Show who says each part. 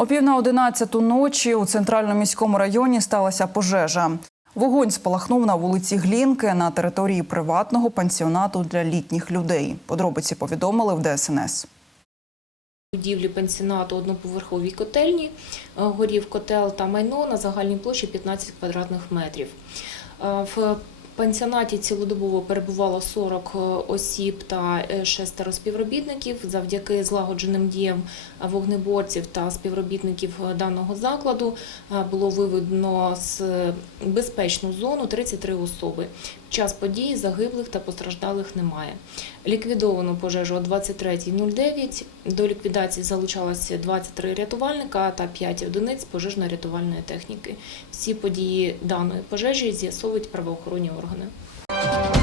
Speaker 1: О пів на одинадцяту ночі у центральному міському районі сталася пожежа. Вогонь спалахнув на вулиці Глінки на території приватного пансіонату для літніх людей. Подробиці повідомили в ДСНС.
Speaker 2: будівлі пансіонату одноповерховій котельні е, горів котел та майно на загальній площі 15 квадратних метрів. Е, В пансіонаті цілодобово перебувало 40 осіб та е, шестеро співробітників. Завдяки злагодженим діям вогнеборців та співробітників е, даного закладу е, було виведено з безпечну зону 33 особи. В час події загиблих та постраждалих немає. Ліквідовано пожежу о 23.09. До ліквідації залучалося 23 рятувальника та 5 одиниць пожежно-рятувальної техніки. Всі події даної пожежі з'ясовують правоохоронні органи. 可能。